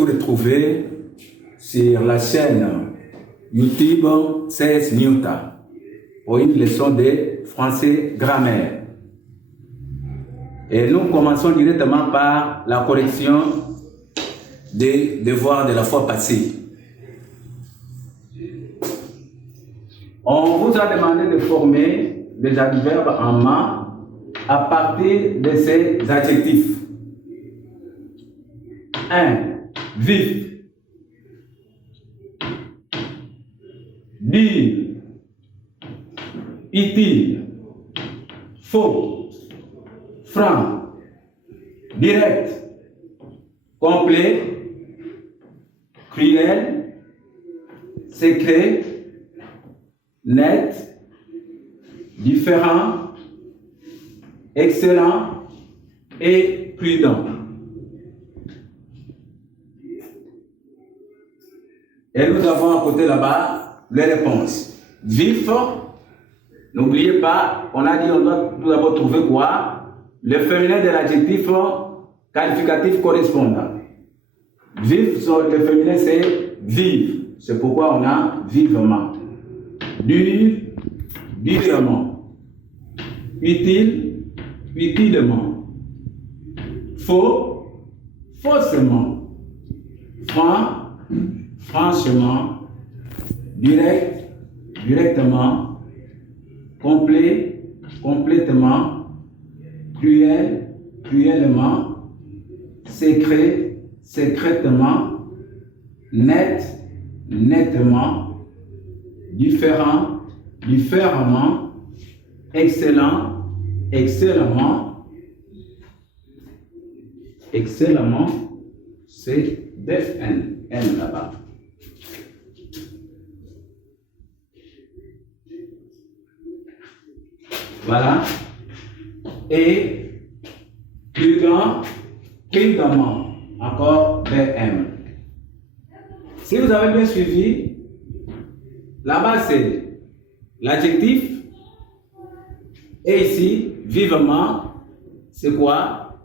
vous retrouver sur la chaîne YouTube CS Nyota pour une leçon de français grammaire. Et nous commençons directement par la correction des devoirs de la fois passée. On vous a demandé de former des adverbes en ma à partir de ces adjectifs. 1. Vif. Dire. Utile. Faux. Franc. Direct. Complet. Cruel. Secret. Net. Différent. Excellent et prudent. Et nous avons à côté là-bas les réponses. Vif, n'oubliez pas, on a dit on doit tout d'abord trouver quoi? Le féminin de l'adjectif qualificatif correspondant. Vif, le féminin c'est vive. C'est pourquoi on a vivement. Dur, durement. Utile, utilement. Faux, faussement. Franc, franchement. Direct, directement. Complet, complètement. Cruel, cruellement. Secret, secrètement. Net, nettement. Différent, différemment. Excellent, excellemment. Excellemment, c'est DFN, N là-bas. Voilà. Et prudent, prudemment, encore BM. Si vous avez bien suivi, là-bas c'est l'adjectif. Et ici, vivement, c'est quoi?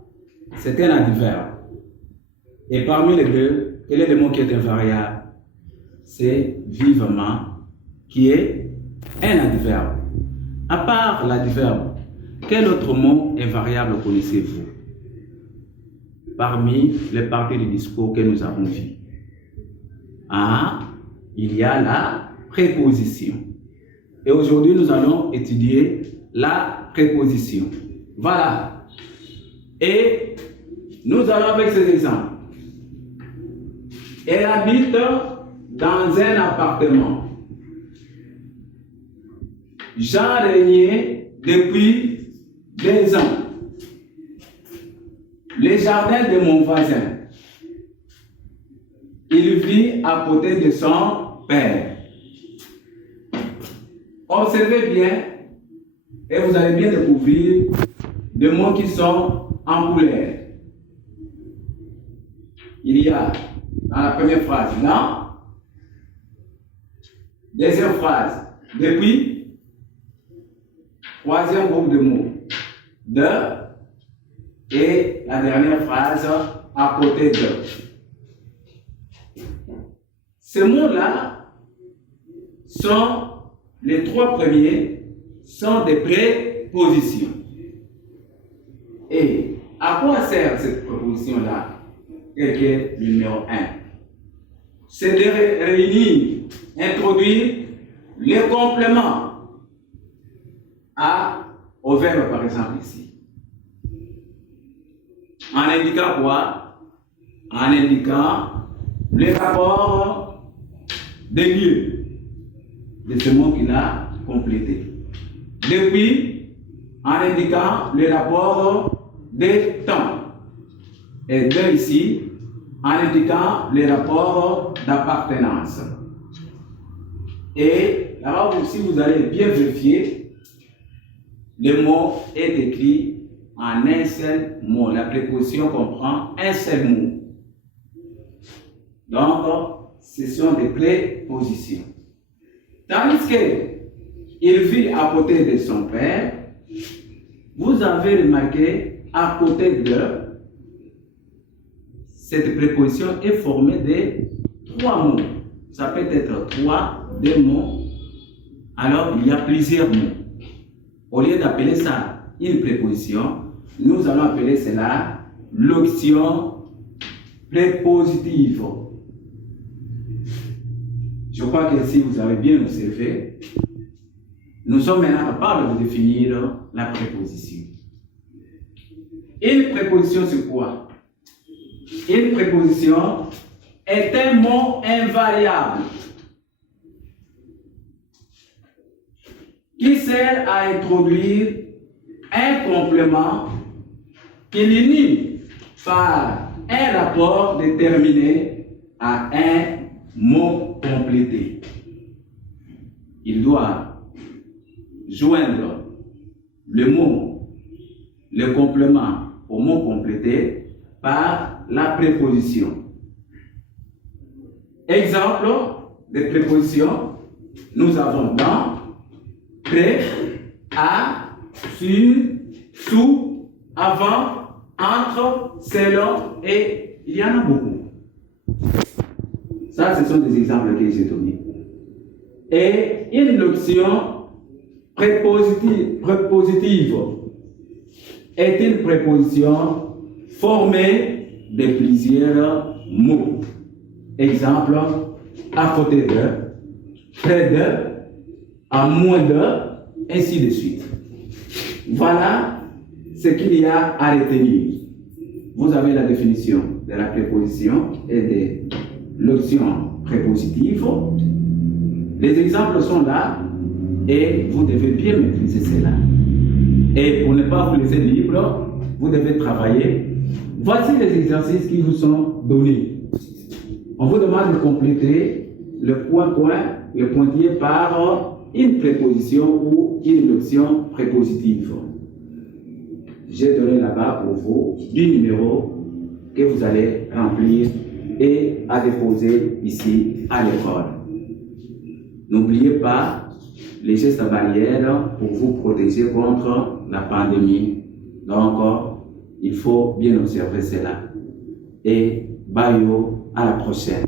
C'est un adverbe. Et parmi les deux, quel est le mot qui est invariable? C'est vivement, qui est un adverbe. À part l'adverbe, quel autre mot invariable connaissez-vous? Parmi les parties du discours que nous avons vues. Ah, il y a la préposition. Et aujourd'hui, nous allons étudier la préposition. Voilà. Et nous allons avec ces exemples. Elle habite dans un appartement. Jean régnait depuis 2 ans. Le jardin de mon voisin. Il vit à côté de son père. Observez bien et vous allez bien découvrir des mots qui sont en couleur. Il y a dans la première phrase non. Deuxième phrase depuis. Troisième groupe de mots de. Et la dernière phrase à côté de. Ces mots-là sont les 3 premiers sont des prépositions. Et à quoi sert cette préposition-là? Qui est le numéro 1. C'est de réunir, introduire les compléments au verbe, par exemple, ici. En indiquant quoi? En indiquant les rapports des lieux de ce mot qu'il a complété. Depuis, en indiquant les rapports des temps. Et de ici, en indiquant les rapports d'appartenance. Et là aussi, vous allez bien vérifier, le mot est écrit en un seul mot. La préposition comprend un seul mot. Donc, ce sont des prépositions. Tandis qu'il vit à côté de son père, vous avez remarqué à côté de, cette préposition est formée de 3 mots. Ça peut être 3, 2 mots. Alors, il y a plusieurs mots. Au lieu d'appeler ça une préposition, nous allons appeler cela locution prépositive. Je crois que si vous avez bien observé, nous sommes maintenant capables de définir la préposition. Une préposition, c'est quoi? Une préposition est un mot invariable qui sert à introduire un complément qui l'unit par un rapport déterminé à un mot complété. Il doit joindre le complément au mot complété par la préposition. Exemple de préposition, nous avons dans, près, à, sur, sous, avant, entre, selon, et il y en a beaucoup. Ça, ce sont des exemples que j'ai donnés. Et une locution prépositive est une préposition formée de plusieurs mots. Exemple, à côté de, près de, à moins de, ainsi de suite. Voilà ce qu'il y a à retenir. Vous avez la définition de la préposition et des locutions prépositives. Les exemples sont là et vous devez bien maîtriser cela. Et pour ne pas vous laisser libre, vous devez travailler. Voici les exercices qui vous sont donnés. On vous demande de compléter le point-point, le pointillé par une préposition ou une locution prépositive. J'ai donné là-bas pour vous du numéro que vous allez remplir et à déposer ici à l'école. N'oubliez pas les gestes barrières pour vous protéger contre la pandémie. Donc, il faut bien observer cela. Et bye, à la prochaine.